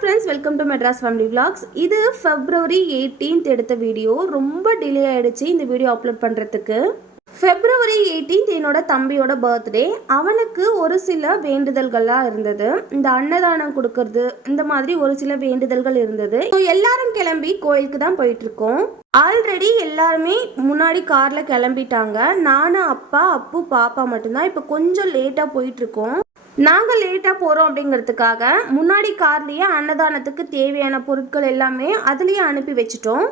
Friends, welcome to Madras family vlogs. இது February 18th எடுத்த video. ரொம்ப டிலே ஆகிடுச்சு இந்த வீடியோ அப்லோட் பண்ணுறதுக்கு. February 18th என்னோட தம்பியோட பர்த்டே. அவனுக்கு ஒரு சில வேண்டுதல்கள்லாம் இருந்தது. இந்த அன்னதானம் கொடுக்கறது, இந்த மாதிரி ஒரு சில வேண்டுதல்கள் இருந்தது. எல்லாரும் கிளம்பி கோயிலுக்கு தான் போயிட்டுருக்கோம். ஆல்ரெடி எல்லாருமே முன்னாடி காரில் கிளம்பிட்டாங்க. நானும் அப்பா, அப்பு, பாப்பா மட்டும்தான் இப்போ கொஞ்சம் லேட்டாக போயிட்டுருக்கோம். நாங்கள் லேட்டாக போகிறோம் அப்படிங்கிறதுக்காக முன்னாடி கார்லேயே அன்னதானத்துக்கு தேவையான பொருட்கள் எல்லாமே அதுலேயே அனுப்பி வச்சிட்டோம்.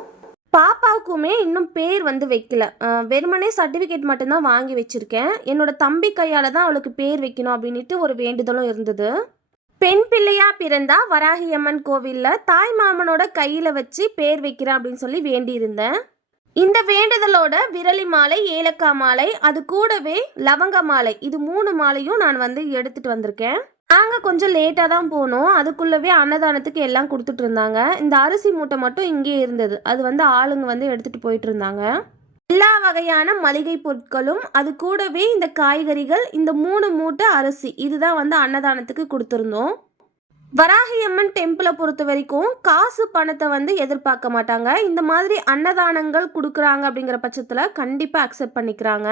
பாப்பாவுக்குமே இன்னும் பேர் வைக்கல, வெறுமனே சர்டிஃபிகேட் மட்டும்தான் வாங்கி வச்சுருக்கேன். என்னோட தம்பி கையால் தான் அவளுக்கு பேர் வைக்கணும் அப்படின்ட்டு ஒரு வேண்டுதலும் இருந்தது. பெண் பிள்ளையா பிறந்தா வராகியம்மன் கோவிலில் தாய் மாமனோட கையில் வச்சு பேர் வைக்கிறேன் அப்படின்னு சொல்லி வேண்டியிருந்தேன். இந்த வேண்டுதலோட விரலி மாலை, ஏலக்காய் மாலை, அது கூடவே லவங்க மாலை, இது 3 மாலையும் நான் எடுத்துட்டு வந்திருக்கேன். நாங்கள் கொஞ்சம் லேட்டாக தான் போனோம். அதுக்குள்ளவே அன்னதானத்துக்கு எல்லாம் கொடுத்துட்டு இருந்தாங்க. இந்த அரிசி மூட்டை மட்டும் இங்கே இருந்தது. அது ஆளுங்க எடுத்துட்டு போயிட்டு இருந்தாங்க. எல்லா வகையான மளிகை பொருட்களும், அது கூடவே இந்த காய்கறிகள், இந்த 3 மூட்டை அரிசி, இதுதான் அன்னதானத்துக்கு கொடுத்துருந்தோம். வராகியம்மன் டெம்பிளை பொறுத்த வரைக்கும் காசு பணத்தை எதிர்பார்க்க மாட்டாங்க. இந்த மாதிரி அன்னதானங்கள் கொடுக்குறாங்க அப்படிங்கிற பட்சத்தில் கண்டிப்பாக அக்செப்ட் பண்ணிக்கிறாங்க.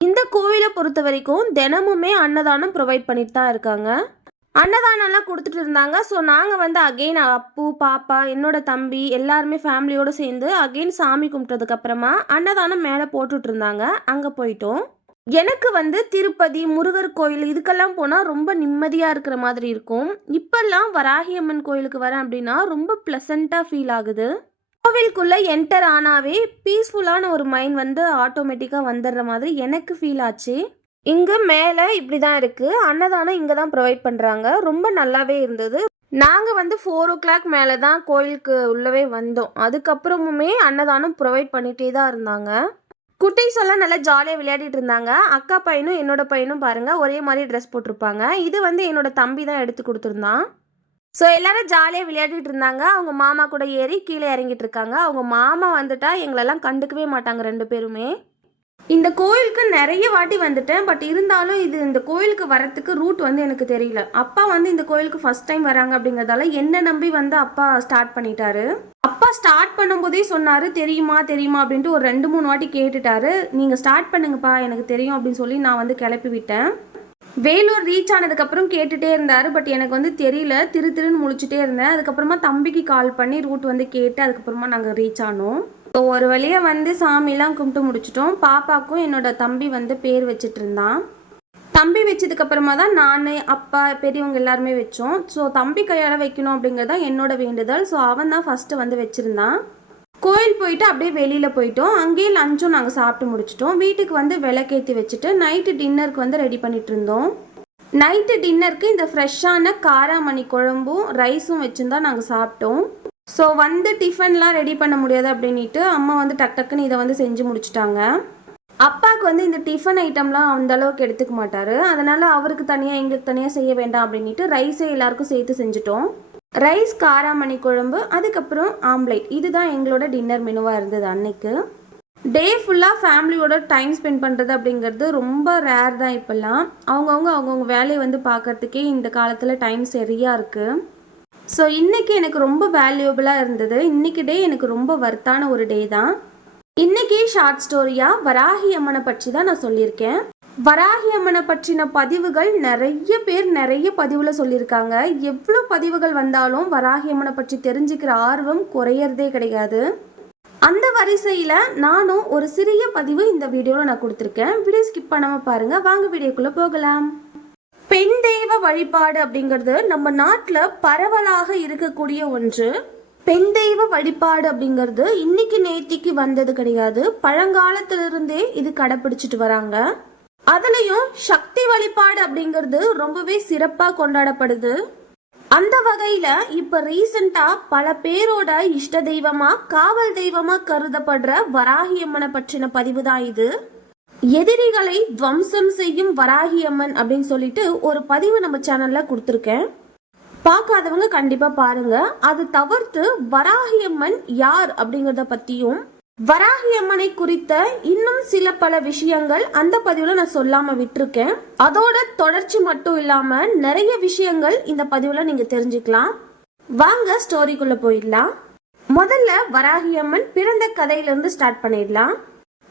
இந்த கோவிலை பொறுத்த வரைக்கும் தினமுமே அன்னதானம் ப்ரொவைட் பண்ணிட்டு தான் இருக்காங்க. அன்னதானம்லாம் கொடுத்துட்டு இருந்தாங்க. ஸோ நாங்கள் அகெயின் அப்பு, பாப்பா, என்னோட தம்பி எல்லாருமே ஃபேமிலியோடு சேர்ந்து அகெயின் சாமி கும்பிட்டதுக்கப்புறமா அன்னதானம் மேலே போட்டுட்டு இருந்தாங்க. அங்கே போயிட்டோம். எனக்கு திருப்பதி, முருகர் கோயில் இதுக்கெல்லாம் போனால் ரொம்ப நிம்மதியாக இருக்கிற மாதிரி இருக்கும். இப்போல்லாம் வராகியம்மன் கோயிலுக்கு வரேன் அப்படின்னா ரொம்ப ப்ளசண்ட்டாக ஃபீல் ஆகுது. கோவிலுக்குள்ளே என்டர் ஆனாவே பீஸ்ஃபுல்லான ஒரு மைண்ட் ஆட்டோமேட்டிக்காக வந்துடுற மாதிரி எனக்கு ஃபீல் ஆச்சு. இங்கே மேலே இப்படி தான் இருக்குது. அன்னதானம் இங்கே தான் ப்ரொவைட் பண்ணுறாங்க. ரொம்ப நல்லாவே இருந்தது. நாங்கள் 4 o'clock மேலே தான் கோயிலுக்கு உள்ளவே வந்தோம். அதுக்கப்புறமுமே அன்னதானம் ப்ரொவைட் பண்ணிகிட்டே தான் இருந்தாங்க. குட்டீஸ் எல்லாம் நல்லா ஜாலியாக விளையாடிட்டு இருந்தாங்க. அக்கா பையனும் என்னோட பையனும் பாருங்கள் ஒரே மாதிரி ட்ரெஸ் போட்டிருப்பாங்க. இது என்னோட தம்பி தான் எடுத்து கொடுத்துருந்தான். ஸோ எல்லாரும் ஜாலியாக விளையாடிட்டு இருந்தாங்க. அவங்க மாமா கூட ஏறி கீழே இறங்கிட்டு இருக்காங்க. அவங்க மாமா வந்துட்டா எங்களெல்லாம் கண்டுக்கவே மாட்டாங்க 2 பேருமே. இந்த கோயிலுக்கு நிறைய வாட்டி வந்துட்டேன். பட் இருந்தாலும் இந்த கோயிலுக்கு வரத்துக்கு ரூட் எனக்கு தெரியல. அப்பா இந்த கோயிலுக்கு ஃபர்ஸ்ட் டைம் வராங்க அப்படிங்கிறதால என்ன நம்பி அப்பா ஸ்டார்ட் பண்ணிட்டாரு. அப்பா ஸ்டார்ட் பண்ணும்போதே சொன்னார், தெரியுமா தெரியுமா அப்படின்ட்டு ஒரு 2-3 வாட்டி கேட்டுட்டாரு. நீங்கள் ஸ்டார்ட் பண்ணுங்கப்பா, எனக்கு தெரியும் அப்படின்னு சொல்லி நான் கிளப்பி விட்டேன். வேலூர் ரீச் ஆனதுக்கப்புறம் கேட்டுகிட்டே இருந்தார். பட் எனக்கு தெரியல, திருன்னு முழிச்சிட்டே இருந்தேன். அதுக்கப்புறமா தம்பிக்கு கால் பண்ணி ரூட் கேட்டு அதுக்கப்புறமா நாங்கள் ரீச் ஆனோம். ஸோ ஒரு வழியாக சாமிலாம் கும்பிட்டு முடிச்சிட்டோம். பாப்பாவுக்கும் என்னோட தம்பி பேர் வச்சுட்டு இருந்தான். தம்பி வச்சதுக்கப்புறமா தான் நான், அப்பா, பெரியவங்க எல்லாருமே வச்சோம். ஸோ தம்பி கையால் வைக்கணும் அப்படிங்கிறது தான் என்னோட வேண்டுதல். ஸோ அவன் தான் ஃபஸ்ட்டு வச்சுருந்தான். கோயில் போயிட்டு அப்படியே வெளியில் போயிட்டோம். அங்கேயே லஞ்சும் நாங்கள் சாப்பிட்டு முடிச்சிட்டோம். வீட்டுக்கு விளக்கேற்றி வச்சுட்டு நைட்டு டின்னருக்கு ரெடி பண்ணிட்டு இருந்தோம். நைட்டு டின்னருக்கு இந்த ஃப்ரெஷ்ஷான காராமணி குழம்பும் ரைஸும் வச்சுருந்தா நாங்கள் சாப்பிட்டோம். ஸோ டிஃபன்லாம் ரெடி பண்ண முடியாது அப்படின்ட்டு அம்மா டக்கு டக்குன்னு இதை செஞ்சு முடிச்சிட்டாங்க. அப்பாவுக்கு இந்த டிஃபன் ஐட்டம்லாம் அந்த அளவுக்கு எடுத்துக்க மாட்டார். அதனால் அவருக்கு தனியாக எங்களுக்கு தனியாக செய்ய வேண்டாம் அப்படின்ட்டு ரைஸே எல்லாருக்கும் சேர்த்து செஞ்சுட்டோம். ரைஸ், காராமணி குழம்பு, அதுக்கப்புறம் ஆம்லேட், இதுதான் எங்களோட டின்னர் மெனுவாக இருந்தது அன்னைக்கு. டே ஃபுல்லாக ஃபேமிலியோட டைம் ஸ்பெண்ட் பண்ணுறது அப்படிங்கிறது ரொம்ப ரேர் தான். இப்போல்லாம் அவங்கவுங்க வேலையை பார்க்குறதுக்கே இந்த காலத்தில் டைம் சரியாக இருக்குது. ஸோ இன்றைக்கி எனக்கு ரொம்ப வேல்யூபிளாக இருந்தது. இன்றைக்கி டே எனக்கு ரொம்ப வர்த்தான ஒரு டே தான். இன்றைக்கி ஷார்ட் ஸ்டோரியாக வராகி அம்மனை பற்றி தான் நான் சொல்லியிருக்கேன். வராகி அம்மனை பற்றின பதிவுகள் நிறைய பேர் நிறைய பதிவில் சொல்லியிருக்காங்க. எவ்வளோ பதிவுகள் வந்தாலும் வராகி அம்மனை பற்றி தெரிஞ்சுக்கிற ஆர்வம் குறையறதே கிடையாது. அந்த வரிசையில் நானும் ஒரு சிறிய பதிவு இந்த வீடியோவில் நான் கொடுத்துருக்கேன். வீடியோ ஸ்கிப் பண்ணாமல் பாருங்கள். வாங்க வீடியோக்குள்ளே போகலாம். பெண் தெய்வ வழிபாடு அப்படிங்கிறது நம்ம நாட்டில் பரவலாக இருக்கக்கூடிய ஒன்று. பெண் தெய்வ வழிபாடு அப்படிங்கிறது இன்னைக்கு நேத்திக்கு வந்தது கிடையாது. பழங்காலத்திலிருந்தே இது கடைப்பிடிச்சிட்டு வராங்க. அதுலயும் சக்தி வழிபாடு அப்படிங்கிறது ரொம்பவே சிறப்பாக கொண்டாடப்படுது. அந்த வகையில இப்ப ரீசெண்டா பல பேரோட இஷ்ட தெய்வமா, காவல் தெய்வமா கருதப்படுற வராகியம்மனை பற்றின பதிவு தான் இது. எதிரிகளை துவம்சம் செய்யும் வராகியம்மன் அப்படின்னு சொல்லிட்டு ஒரு பதிவு நம்ம சேனல்ல கொடுத்துருக்கேன். பார்க்காதவங்க கண்டிப்பா பாருங்க. அது தவிர்த்து வராகியம்மன் யார் அப்படிங்கறத பத்தியும், வராகியம்மனை குறித்த இன்னும் சில பல விஷயங்கள் அந்த பதிவுல நான் சொல்லாம விட்டுருக்கேன். அதோட தொடர்ச்சி மட்டும் இல்லாம நிறைய விஷயங்கள் இந்த பதிவுல நீங்க தெரிஞ்சுக்கலாம். வாங்க ஸ்டோரிக்குள்ள போயிடலாம். முதல்ல வராகி அம்மன் பிறந்த கதையிலிருந்து ஸ்டார்ட் பண்ணிடலாம்.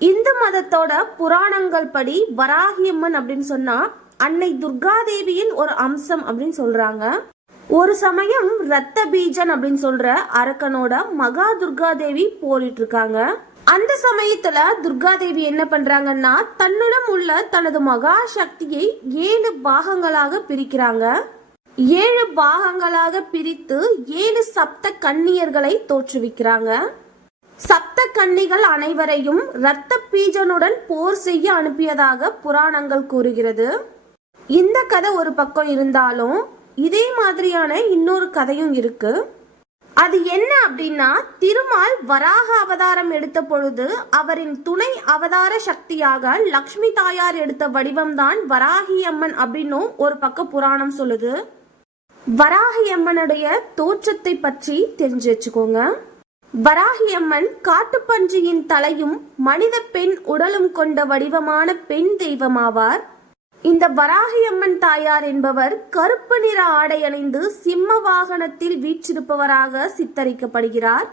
இந்து மதத்தோட புராணங்கள் படி வராகி அம்மன் அப்படின்னு சொன்னா அன்னை துர்காதேவியின் ஒரு அம்சம் அப்படின்னு சொல்றாங்க. ஒரு சமயம் ரத்த பீஜன் அப்படின்னு சொல்ற அரக்கனோட மகா துர்காதேவி போரிட்டு இருக்காங்க. அந்த சமயத்துல துர்காதேவி என்ன பண்றாங்கன்னா தன்னிடம் உள்ள தனது மகா சக்தியை 7 பாகங்களாக பிரிக்கிறாங்க. 7 பாகங்களாக பிரித்து 7 சப்த கன்னியர்களை தோற்றுவிக்கிறாங்க. சப்த கன்னிகள் அனைவரையும் இரத்த பீஜனுடன் போர் செய்ய அனுப்பியதாக புராணங்கள் கூறுகிறது. இந்த கதை ஒரு பக்கம் இருந்தாலும் இதே மாதிரியான இன்னொரு கதையும் இருக்கு. அது என்ன அப்படின்னா, திருமால் வராக அவதாரம் எடுத்த பொழுது அவரின் துணை அவதார சக்தியாக லக்ஷ்மி தாயார் எடுத்த வடிவம்தான் வராகி அம்மன் அப்படின்னும் ஒரு பக்க புராணம் சொல்லுது. வராகி அம்மனுடைய தோற்றத்தை பற்றி தெரிஞ்சு வச்சுக்கோங்க. வராகி அம்மன் காட்டுப்பன்றியின் தலையும் மனித பெண் உடலும் கொண்ட வடிவமான பெண் தெய்வமாவார். இந்த வராகி அம்மன் தாயார் என்பவர் கருப்பு நிற ஆடை அணிந்து சிம்ம வாகனத்தில் வீற்றிருப்பவராக சித்தரிக்கப்படுகிறார்.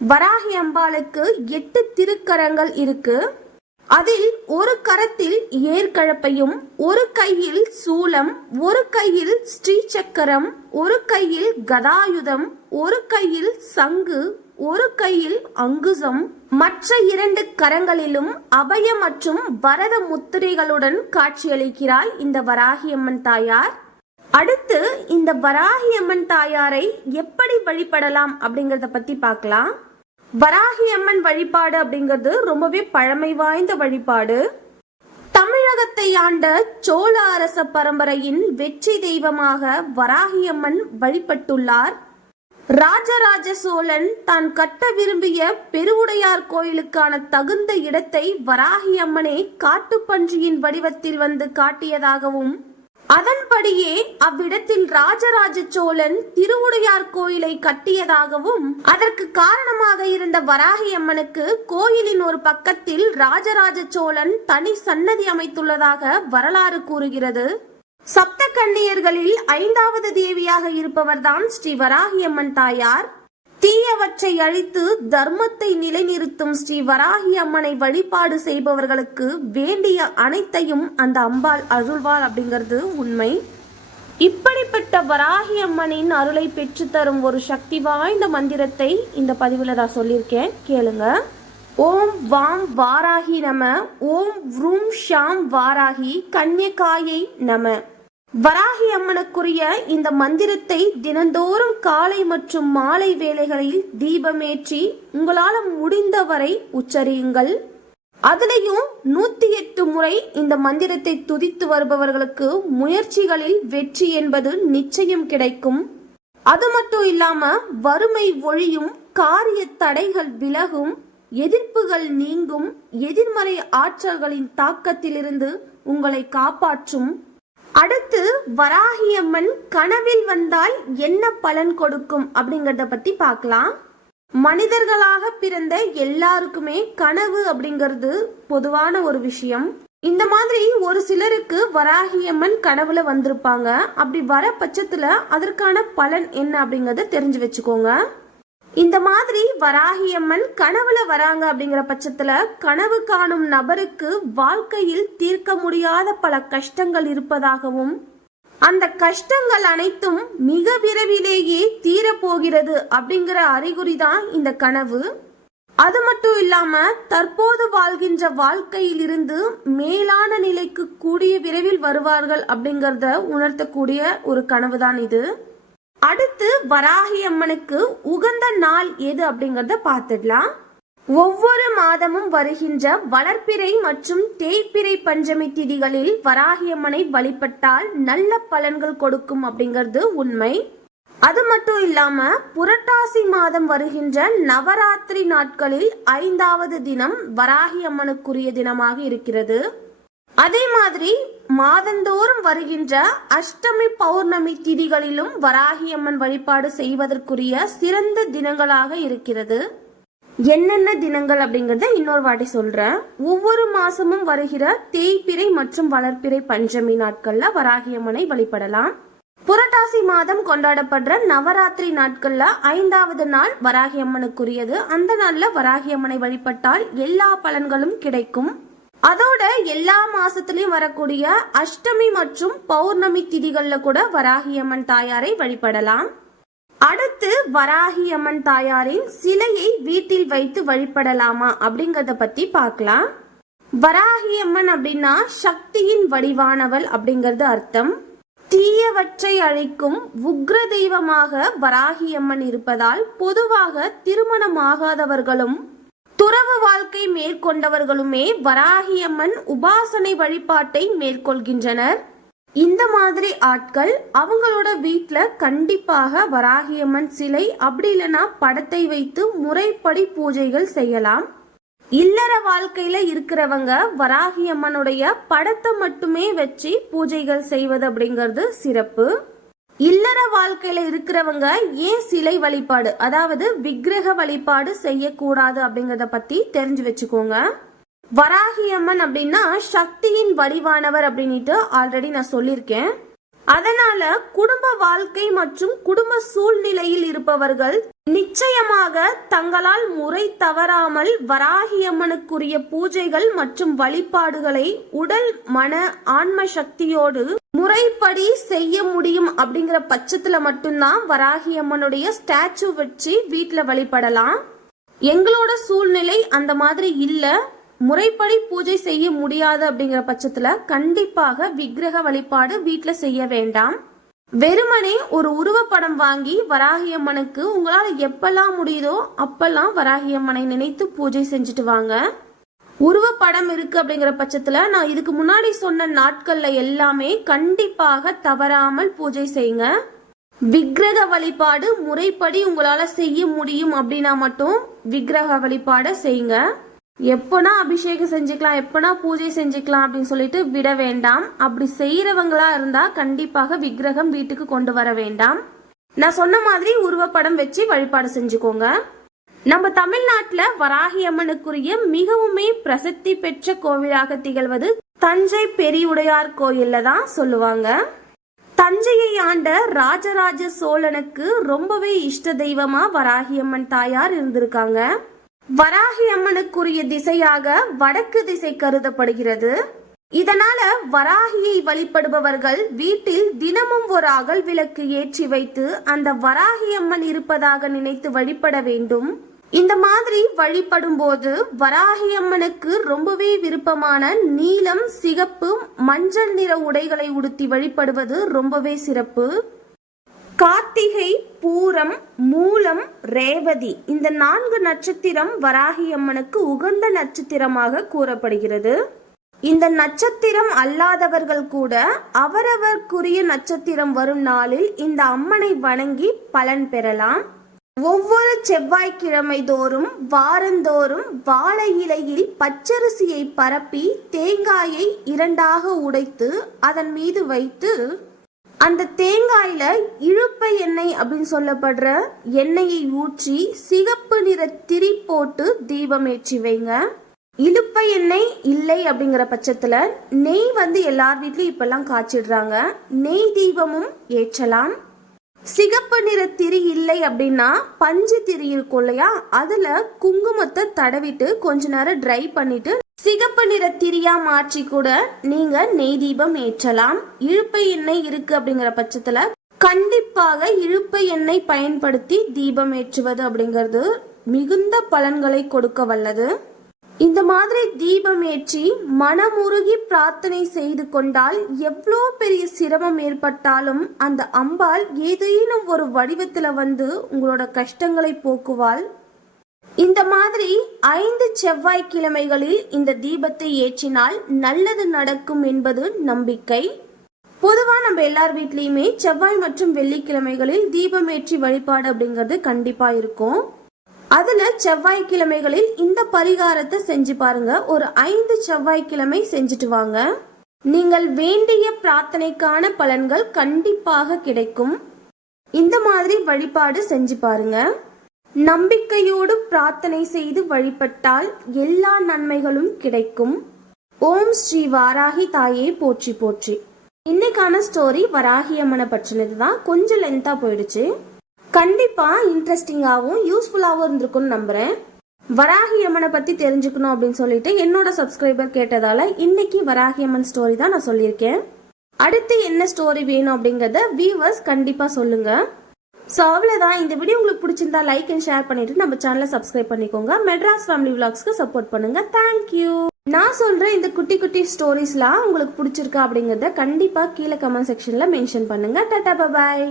வராகி அம்பாளுக்கு 8 திருக்கரங்கள் இருக்கு. அதில் ஒரு கரத்தில் ஏர்கழப்பையும், ஒரு கையில் சூலம், ஒரு கையில் ஸ்ரீசக்கரம், ஒரு கையில் கதாயுதம், ஒரு கையில் சங்கு, ஒரு கையில் அங்குசம், மற்ற 2 கரங்களிலும் அபய மற்றும் வரத முத்திரைகளுடன் காட்சியளிக்கிறாய் இந்த வராகி அம்மன் தாயார். அடுத்து இந்த வராகி அம்மன் தாயாரை எப்படி வழிபடலாம் அப்படிங்கறத பத்தி பார்க்கலாம். வராகி அம்மன் வழிபாடு அப்படிங்கிறது ரொம்பவே பழமை வாய்ந்த வழிபாடு. தமிழகத்தை ஆண்ட சோழ அரச பரம்பரையின் வெற்றி தெய்வமாக வராகி அம்மன் வழிபட்டுள்ளார். ராஜராஜ சோழன் தான் கட்ட விரும்பிய பெருவுடையார் கோயிலுக்கான தகுந்த இடத்தை வராகி அம்மனே காட்டுப்பன்றியின் வடிவத்தில் வந்து காட்டியதாகவும், அதன்படியே அவ்விடத்தில் ராஜராஜ சோழன் திருவுடையார் கோயிலை கட்டியதாகவும், அதற்கு காரணமாக இருந்த வராகி அம்மனுக்கு கோயிலின் ஒரு பக்கத்தில் ராஜராஜ சோழன் தனி சன்னதி அமைத்துள்ளதாக வரலாறு கூறுகிறது. சப்த கன்னியர்களில் 5வது தேவியாக இருப்பவர்தான் ஸ்ரீ வராகி அம்மன் தாயார். தீயவற்றை அழித்து தர்மத்தை நிலைநிறுத்தும் ஸ்ரீ வராகி அம்மனை வழிபாடு செய்பவர்களுக்கு வேண்டிய அனைத்தையும் அந்த அம்பாள் அருள்வாள் அப்படிங்கிறது உண்மை. இப்படிப்பட்ட வராகி அம்மனின் அருளை பெற்று தரும் ஒரு சக்தி வாய்ந்த மந்திரத்தை இந்த பதிவில் நான் சொல்லியிருக்கேன், கேளுங்க. ஓம் வாம் வாராகி நம, ஓம் வ்ரூம் ஷாம் வாராகி கன்யகாயை நம. வராகி அம்மனுக்குரிய இந்த மந்திரத்தை தினந்தோறும் காலை மற்றும் மாலை வேளைகளில் தீபமேற்றி உங்களால் முடிந்தவரை உச்சரியுங்கள். அதுலேயும் 108 முறை இந்த மந்திரத்தை துதித்து வருபவர்களுக்கு முயற்சிகளில் வெற்றி என்பது நிச்சயம் கிடைக்கும். அது மட்டும் இல்லாம வறுமை ஒழியும், காரிய தடைகள் விலகும், எதிர்ப்புகள் நீங்கும், எதிர்மறை ஆற்றல்களின் தாக்கத்திலிருந்து உங்களை காப்பாற்றும். அடுத்து வராகி அம்மன் கனவில் வந்தால் என்ன பலன் கொடுக்கும் அப்படிங்கறத பத்தி பார்க்கலாம். மனிதர்களாக பிறந்த எல்லாருக்குமே கனவு அப்படிங்கிறது பொதுவான ஒரு விஷயம். இந்த மாதிரி ஒரு சிலருக்கு வராகி அம்மன் கனவுல வந்திருப்பாங்க. அப்படி வர பட்சத்துல அதற்கான பலன் என்ன அப்படிங்கறத தெரிஞ்சு வச்சுக்கோங்க. இந்த மாதிரி வராகி அம்மன் கனவுல வராங்க அப்படிங்கிற பட்சத்துல கனவு காணும் நபருக்கு வாழ்க்கையில் தீர்க்க முடியாத பல கஷ்டங்கள் இருப்பதாகவும், அந்த கஷ்டங்கள் அனைத்தும் மிக விரைவிலேயே தீரப்போகிறது அப்படிங்கிற அறிகுறி தான் இந்த கனவு. அது மட்டும் இல்லாம தற்போது வாழ்கின்ற வாழ்க்கையில் இருந்து மேலான நிலைக்கு கூடிய விரைவில் வருவார்கள் அப்படிங்கறத உணர்த்தக்கூடிய ஒரு கனவு தான் இது. அடுத்து வராகி அம்மனுக்கு உகந்த நாள் எது அப்படிங்கறத பார்த்துடலாம். ஒவ்வொரு மாதமும் வருகின்ற வளர்ப்பிறை மற்றும் தேய்பிறை பஞ்சமி திதிகளில் வராகி அம்மனை வழிபட்டால் நல்ல பலன்கள் கொடுக்கும் அப்படிங்கிறது உண்மை. அது மட்டும் இல்லாம புரட்டாசி மாதம் வருகின்ற நவராத்திரி நாட்களில் 5வது தினம் வராகி அம்மனுக்குரிய தினமாக இருக்கிறது. அதே மாதிரி மாதந்தோறும் வருகின்ற அஷ்டமி பௌர்ணமி திதிகளிலும் வராகி அம்மன் வழிபாடு செய்வதற்குரிய சிறந்த தினங்களாக இருக்கிறது. என்னென்ன தினங்கள் அப்படிங்கறத இன்னொரு வாட்டி சொல்றேன். ஒவ்வொரு மாசமும் வருகிற தேய்பிறை மற்றும் வளர்ப்பிறை பஞ்சமி நாட்கள்ல வராகி அம்மனை வழிபடலாம். புரட்டாசி மாதம் கொண்டாடப்படுற நவராத்திரி நாட்கள்ல 5வது நாள் வராகி அம்மனுக்குரியது. அந்த நாள்ல வராகி அம்மனை வழிபட்டால் எல்லா பலன்களும் கிடைக்கும். அதோட எல்லா மாசத்திலயும் வரக்கூடிய அஷ்டமி மற்றும் பௌர்ணமி திதிகள்ல கூட வராகி அம்மன் தாயாரை வழிபடலாம். அடுத்து வராகி அம்மன் தாயாரின் சிலையை வீட்டில் வைத்து வழிபடலாமா அப்படிங்கறத பத்தி பார்க்கலாம். வராகி அம்மன் அப்படின்னா சக்தியின் வடிவானவள் அப்படிங்கிறது அர்த்தம். தீயவற்றை அழிக்கும் உக்ர தெய்வமாக வராகி அம்மன் இருப்பதால் பொதுவாக திருமணமாகாதவர்களும் துறவு வாழ்க்கை மேற்கொண்டவர்களுமே வராகி அம்மன் உபாசனை வழிபாட்டை மேற்கொள்கின்றனர். இந்த மாதிரி ஆட்கள் அவங்களோட வீட்டுல கண்டிப்பாக வராகி அம்மன் சிலை அப்படி இல்லைன்னா படத்தை வைத்து முறைப்படி பூஜைகள் செய்யலாம். இல்லற வாழ்க்கையில இருக்கிறவங்க வராகி அம்மனுடைய படத்தை மட்டுமே வச்சு பூஜைகள் செய்வது அப்படிங்கிறது சிறப்பு. இல்லற வாழ்க்கையில இருக்கிறவங்க ஏன் சிலை வழிபாடு அதாவது விக்கிரக வழிபாடு செய்யக்கூடாது அப்படிங்கறத பத்தி தெரிஞ்சு வச்சுக்கோங்க. வராகி அம்மன் அப்படின்னா சக்தியின் வடிவானவர் அப்படின்ட்டு ஆல்ரெடி நான் சொல்லியிருக்கேன். அதனால குடும்ப வாழ்க்கை மற்றும் குடும்ப சூழ்நிலையில் இருப்பவர்கள் நிச்சயமாக தங்களால் முறை தவறாமல் வராகி அம்மனுக்குரிய பூஜைகள் மற்றும் வழிபாடுகளை உடல் மன ஆன்ம சக்தியோடு முறைப்படி செய்ய முடியும். அப்படிங்கிற பட்சத்துல மட்டும்தான் வராகி அம்மனுடைய ஸ்டாச்சு வச்சு வீட்டுல வழிபடலாம். எங்களோட சூழ்நிலை அந்த மாதிரி இல்ல, முறைப்படி பூஜை செய்ய முடியாது அப்படிங்கிற பட்சத்துல கண்டிப்பாக விக்கிரக வழிபாடு வீட்டுல செய்ய வேண்டாம். வெறுமனே ஒரு உருவப்படம் வாங்கி வராகி அம்மனுக்கு உங்களால எப்பெல்லாம் முடியுதோ அப்பெல்லாம் வராகி அம்மனை நினைத்து பூஜை செஞ்சுட்டு வாங்க. உருவப்படம் இருக்கு அப்படிங்கிற பட்சத்துல நான் இதுக்கு முன்னாடி சொன்ன நாட்கள்ல எல்லாமே கண்டிப்பாக தவறாமல் பூஜை செய்யுங்க. விக்கிரக வழிபாடு முறைப்படி உங்களால செய்ய முடியும் அப்படின்னா மட்டும் விக்கிரக வழிபாட செய்யுங்க. எப்பனா அபிஷேகம் செஞ்சுக்கலாம் எப்பனா பூஜை செஞ்சுக்கலாம் அப்படின்னு சொல்லிட்டு விட வேண்டாம். அப்படி செய்யறவங்களா இருந்தா கண்டிப்பாக விக்கிரகம் வீட்டுக்கு கொண்டு வர வேண்டாம். நான் சொன்ன மாதிரி உருவப்படம் வச்சு வழிபாடு செஞ்சுக்கோங்க. நம்ம தமிழ்நாட்டுல வராகி அம்மனுக்குரிய மிகவுமே பிரசித்தி பெற்ற கோவிலாக திகழ்வது தஞ்சை பெரியுடையார் கோயில்ல தான் சொல்லுவாங்க. தஞ்சையை ஆண்ட ராஜராஜ சோழனுக்கு ரொம்பவே இஷ்ட தெய்வமா வராகி அம்மன் தாயார் இருந்திருக்காங்க. வராகி அம்மனுக்குரிய திசையாக வடக்கு திசை கருதப்படுகிறது. இதனால வராகியை வழிபடுபவர்கள் வீட்டில் தினமும் ஒரு அகல் விளக்கு ஏற்றி வைத்து அந்த வராகி அம்மன் இருப்பதாக நினைத்து வழிபட வேண்டும். இந்த மாதிரி வழிபடும் போது வராகி அம்மனுக்கு ரொம்பவே விருப்பமான நீலம், சிகப்பு, மஞ்சள் நிற உடைகளை உடுத்தி வழிபடுவது ரொம்பவே சிறப்பு. கார்த்திகை, பூரம், மூலம், ரேவதி இந்த 4 நட்சத்திரம் வராகி அம்மனுக்கு உகந்த நட்சத்திரமாக கூறப்படுகிறது. இந்த நட்சத்திரம் அல்லாதவர்கள் கூட அவரவர்க்குரிய நட்சத்திரம் வரும் நாளில் இந்த அம்மனை வணங்கி பலன் பெறலாம். ஒவ்வொரு செவ்வாய்க்கிழமை தோறும் வாரந்தோறும் வாழை இலையில் பச்சரிசியை பரப்பி தேங்காயை 2ஆக உடைத்து அதன் மீது வைத்து அந்த தேங்காயில இழுப்பை எண்ணெய் அப்படின்னு சொல்லப்படுற எண்ணெயை ஊற்றி சிகப்பு நிற திரி போட்டு தீபம் ஏற்றி வைங்க. இழுப்பை எண்ணெய் இல்லை அப்படிங்கிற பட்சத்துல நெய் எல்லார் வீட்லயும் இப்பெல்லாம் காய்ச்சிடுறாங்க. நெய் தீபமும் ஏற்றலாம். சிகப்பு நிற திரி இல்லை அப்படின்னா பஞ்சு திரி இருக்கும் இல்லையா, அதுல குங்குமத்தை தடவிட்டு கொஞ்ச நேரம் ட்ரை பண்ணிட்டு சிகப்பு நிற திரியா மாற்றி கூட நீங்க நெய் தீபம் ஏற்றலாம். இழுப்பை எண்ணெய் இருக்கு அப்படிங்கிற பட்சத்துல கண்டிப்பாக இழுப்பை எண்ணெய் பயன்படுத்தி தீபம் ஏற்றுவது அப்படிங்கிறது மிகுந்த பலன்களை கொடுக்க வல்லது. இந்த மாதிரி தீபம் ஏற்றி மனமுருகி பிரார்த்தனை செய்து கொண்டால் எவ்வளோ பெரிய சிரமம் ஏற்பட்டாலும் அந்த அம்பாள் ஏதேனும் ஒரு வடிவத்துல உங்களோட கஷ்டங்களை போக்குவாள். இந்த மாதிரி 5 செவ்வாய்க்கிழமைகளில் இந்த தீபத்தை ஏற்றினால் நல்லது நடக்கும் என்பது நம்பிக்கை. பொதுவா நம்ம எல்லார் வீட்லயுமே செவ்வாய் மற்றும் வெள்ளிக்கிழமைகளில் தீபம் ஏற்றி வழிபாடு அப்படிங்கிறது கண்டிப்பா இருக்கும். அதுல செவ்வாய்க்கிழமைகளில் இந்த பரிகாரத்தை செஞ்சு பாருங்க. ஒரு 5 செவ்வாய்க்கிழமை செஞ்சுட்டு வாங்க. நீங்கள் வேண்டிய பிரார்த்தனைக்கான பலன்கள் கண்டிப்பாக கிடைக்கும். இந்த மாதிரி வழிபாடு செஞ்சு பாருங்க. நம்பிக்கையோடு பிரார்த்தனை செய்து வழிபட்டால் எல்லா நன்மைகளும் கிடைக்கும். ஓம் ஸ்ரீ வாராகி தாயே போற்றி போற்றி. இன்னைக்கான ஸ்டோரி வராகி அம்மனை பற்றினது தான். கொஞ்சம் லென்த்தா போயிடுச்சு. கண்டிப்பா இன்ட்ரெஸ்டிங்காகவும் யூஸ்ஃபுல்லாகவும் இருந்திருக்கும்னு நம்புறேன். வராகி அம்மனை பத்தி தெரிஞ்சுக்கணும் அப்படின்னு சொல்லிட்டு என்னோட சப்ஸ்கிரைபர் கேட்டதால இன்னைக்கு வராகி அம்மன் ஸ்டோரி தான் நான் சொல்லியிருக்கேன். அடுத்து என்ன ஸ்டோரி வேணும் அப்படிங்கறத வியூவர்ஸ் கண்டிப்பா சொல்லுங்க. ஸோ அவ்வளோதான். இந்த வீடியோ உங்களுக்கு பிடிச்சிருந்தா லைக் அண்ட் ஷேர் பண்ணிட்டு நம்ம சேனலை சப்ஸ்கிரைப் பண்ணிக்கோங்க. மெட்ராஸ் ஃபேமிலி விலாக்ஸ்க்கு சப்போர்ட் பண்ணுங்க. தேங்க்யூ. நான் சொல்ற இந்த குட்டி குட்டி ஸ்டோரிஸ்லாம் உங்களுக்கு பிடிச்சிருக்கா அப்படிங்கறத கண்டிப்பா கீழே கமெண்ட் செக்ஷன்ல மென்ஷன் பண்ணுங்க. டாடா பாய்.